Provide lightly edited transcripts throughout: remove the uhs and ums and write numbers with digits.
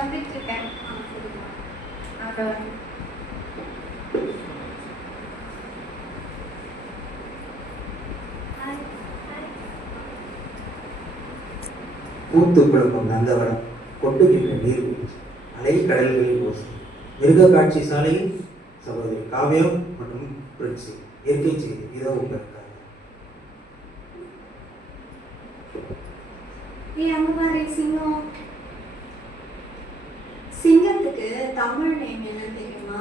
வந்துட்டு இருக்கேன். பூத்து குழப்பம் நந்தவனம், கொட்டுகின்ற நீர்வீழ்ச்சி, அலை கடல்களில் ஓசை, மிருக காட்சி சாலையில் சகோதரி காவியம் மற்றும் பிரிட்சி இயற்கை செய்தி. இதோ உங்களுக்காக. சிங்கம். சிங்கத்துக்கு தமிழ் நேம் என்ன தெரியுமா?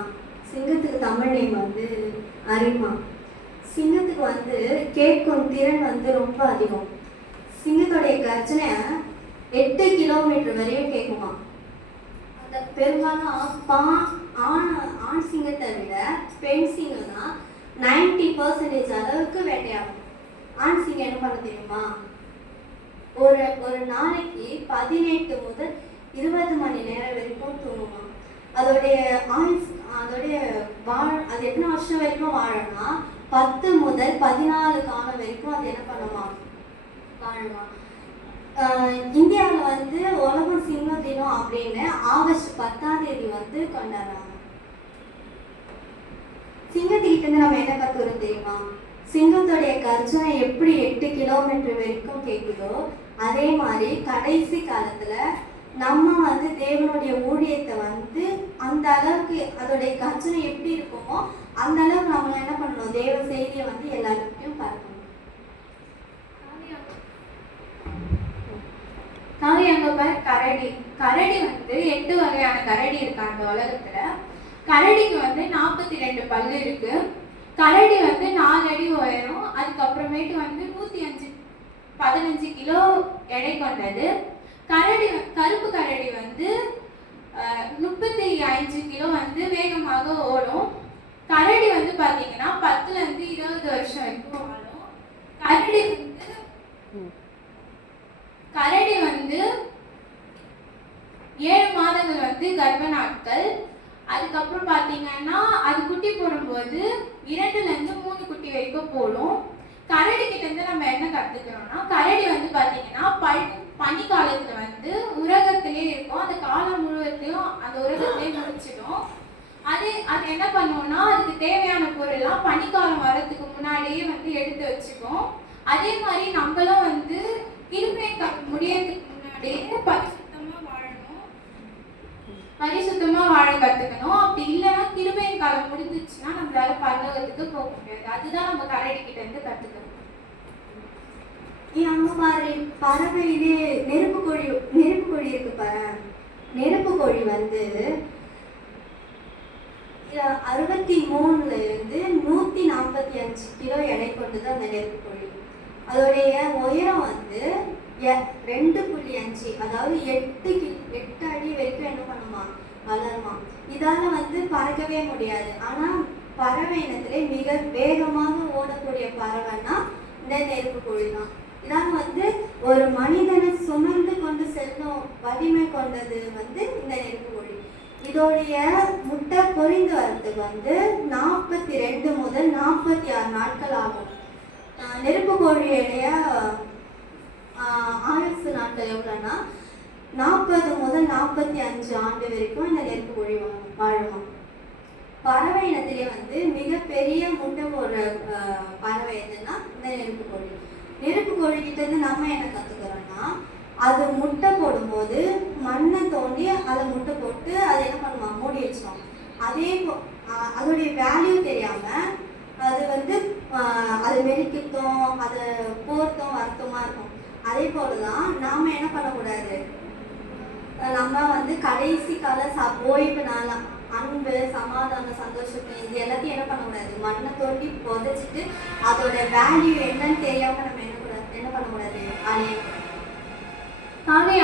சிங்கத்துக்கு தமிழ் நேம் வந்து அரிமா. சிங்கத்துக்கு வந்து கேட்கும் திறன் ரொம்ப அதிகம். சிங்கத்தோடைய கர்ஜனை 8 கிலோமீட்டர் வரையும் கேட்குமா. அந்த பெரும்பாலும் ஆண் சிங்கத்தை விட பெண் சிங்கம் தான் 90% அளவுக்கு வேட்டையாடும். ஆண் சிங்கம் என்ன பண்ண தெரியுமா? ஒரு நாளைக்கு 18 முதல் 20 மணி நேரம் வரைக்கும் தூங்குமா. அதோடைய அது எத்தனை வருஷம் வரைக்கும் வாழணும்னா 10 முதல் 14 காலம் வரைக்கும் அது என்ன பண்ணுமா, வாழுமா. இந்தியாவில் வந்து உலக சிங்க தினம் அப்படின்னு ஆகஸ்ட் 10ஆம் தேதி வந்து கொண்டாடுறாங்க. சிங்கத்திட்ட நம்ம என்ன கற்றுக்கிறோம் தெரியுமா? சிங்கத்தோடைய கர்ஜனை எப்படி 8 கிலோமீட்டர் வரைக்கும் கேட்குதோ அதே மாதிரி கடைசி காலத்துல நம்ம வந்து தேவனுடைய ஊழியத்தை வந்து அந்த அளவுக்கு அதோடைய கர்ஜனை எப்படி இருக்குமோ அந்த அளவுக்கு நம்ம என்ன பண்ணணும், தேவ செய்தியை வந்து எல்லாருக்கும் பரப்பணும். கரடி கரடி வந்து 8 வகையான கரடி இருக்கு அந்த உலகத்துல. கரடிக்கு வந்து 42 பல்லு இருக்கு. கரடி வந்து 4 அடி உயரம். அதுக்கப்புறமேட்டு வந்து 115 கிலோ எடை கொண்டது. கருப்பு கரடி வந்து 35 கிலோ வந்து வேகமாக ஓடும். கரடி வந்து பாத்தீங்கன்னா 10ல இருந்து 20 வருஷம் வரைக்கும் வாழும். கரடி வந்து 7 மாதங்கள் வந்து கர்ப்ப நாட்கள். அதுக்கப்புறம் பாத்தீங்கன்னா அது குட்டி போடும்போது 2ல இருந்து 3 குட்டி வரைக்கும் போடும். கரடி கிட்ட இருந்து நம்ம என்ன கத்துக்கிறோம்னா, கரடி வந்து பாத்தீங்கன்னா பனி காலத்துல வந்து உரகத்திலே இருக்கும். அந்த காலம் முழுவதையும் அந்த உரகத்திலே முடிச்சிடும். அது என்ன பண்ணுவோம்னா, அதுக்கு தேவையான பொருள்லாம் பனிக்காலம் வர்றதுக்கு முன்னாடியே வந்து எடுத்து வச்சுக்கும். அதே மாதிரி நம்மளும் வந்து கிருபை முடியறதுக்கு முன்னாடியே பரிசுத்தமா வாழ கத்துக்கணும். அப்படி இல்லைன்னா கிருபையின் காலம் முடிஞ்சிச்சுன்னா நம்மளால பரலோகத்துக்கு போக முடியாது. அதுதான் நம்ம கரடி கிட்ட இருந்து கத்துக்கணும். அங்க பாரு, பறவையிலே நெருப்பு கோழி இருக்கு பாரு. நெருப்பு கோழி வந்து 63ல இருந்து 145 கிலோ எடை கொண்டது அந்த நெருப்பு கோழி. அதோடைய உயரம் வந்து 2.5, அதாவது 8 அடி வரைக்கும் என்ன பண்ணுமா, வளருமா. இதால வந்து பறக்கவே முடியாது. ஆனா பறவை இனத்திலே மிக வேகமாக ஓடக்கூடிய பறவைன்னா இந்த நெருப்பு கோழி தான். இதால வந்து ஒரு மனிதனை சுமந்து கொண்டு செல்லும் வலிமை கொண்டது வந்து இந்த நெருப்பு கோழி. இதோடைய முட்டை பொரிந்து வரதுக்கு வந்து 42 முதல் 46 நாட்கள் ஆகும். நெருப்பு கோழியுடைய ஆயுசு நாட்கள் எவ்வளோன்னா 40 முதல் 45 ஆண்டு வரைக்கும் இந்த நெருப்பு கோழி வாழுமா. பறவை இனத்திலே வந்து மிகப்பெரிய முட்டை போடுற பறவை எதுன்னா இந்த நெருப்பு கோழி. நெருப்பு கோழி கிட்ட இருந்து நம்ம என்ன கத்துக்கிறோம்னா, அது முட்டை போடும்போது மண்ணை தோண்டி அதை முட்டை போட்டு அதை என்ன பண்ணுமா, மூடி வச்சிடும். அதோடைய வேல்யூ தெரியாம அது வந்து அது மெரிக்கத்தும் அது போர்த்தும் வருத்தமா இருக்கும். அதே போலதான் நாம என்ன பண்ணக்கூடாது, நம்ம வந்து கடைசி கால ஓய்வு நாள அன்பு, சமாதானம், சந்தோஷம் இது எல்லாத்தையும் என்ன பண்ணக்கூடாது, மண்ணை தோண்டி புதைச்சிட்டு அதோட வேல்யூ என்னன்னு தெரியாம நம்ம என்ன பண்ணக்கூடாது,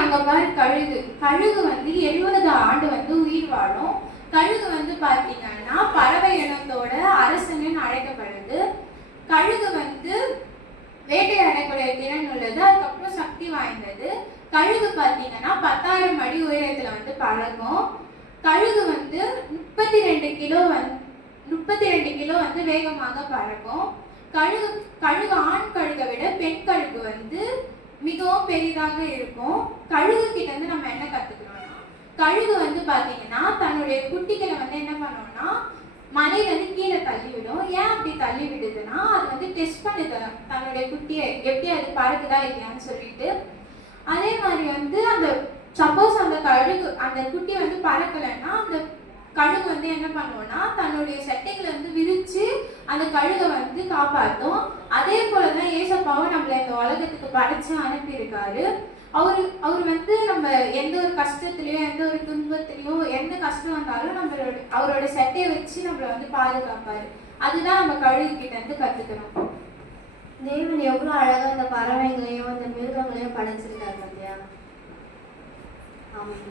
அங்க பாரு கழுகு வந்து 70 ஆண்டு வந்து உயிர் வாழும். கழுகு வந்து பாத்தீங்கன்னா பறவை இனத்தோட அரசன்னு அழைக்கப்படுது. கழுகு வந்து வேட்டையாடக்கூடிய திறன் உள்ளது. அதுக்கப்புறம் சக்தி வாய்ந்தது. கழுகு பாத்தீங்கன்னா 10,000 அடி உயரத்துல வந்து பறக்கும். கழுகு வந்து 32 கிலோ வந்து வேகமாக பறக்கும். கழுகு ஆண் கழுகை விட பெண் கழுகு வந்து மிகவும் பெரிதாக இருக்கும். கழுகு கிட்ட இருந்து நம்ம என்ன கத்துக்கிறோம்னா, கழுகு வந்து பாத்தீங்கன்னா தன்னுடைய குட்டிகளை வந்து என்ன பண்ணும்னா மலையில இருந்து கீழே தள்ளி விடும். ஏன் அப்படி தள்ளி விடுதுன்னா அது வந்து டெஸ்ட் பண்ணுது தன்னுடைய குட்டியை எப்படி அது பறக்குதா இல்லையான்னு சொல்லிட்டு. அதே மாதிரி வந்து அந்த சப்போஸ் அந்த கழுகு அந்த குட்டி வந்து பறக்கலைன்னா அந்த கழுகு வந்து என்ன பண்ணுவோம்னா தன்னுடைய செட்டைகளை வந்து விரிச்சு அந்த கழுகை வந்து காப்பாற்றும். அதே போலதான் ஏசப்பாவும் நம்மள இந்த உலகத்துக்கு படைச்சு அனுப்பியிருக்காரு. அவர் வந்து நம்ம எந்த ஒரு கஷ்டத்துலயோ எந்த ஒரு துன்பத்திலயோ எந்த கஷ்டம் வந்தாலும் அவரோட செட்டையை வச்சு நம்மளை வந்து பாதுகாப்பாரு. அதுதான் நம்ம கழுகு கிட்ட இருந்து கத்துக்கணும். தேவன் எவ்வளவு அழகா இந்த பறவைகளையும் இந்த மிருகங்களையும் படைச்சிருக்காரு இல்லையா? ஆமாம்.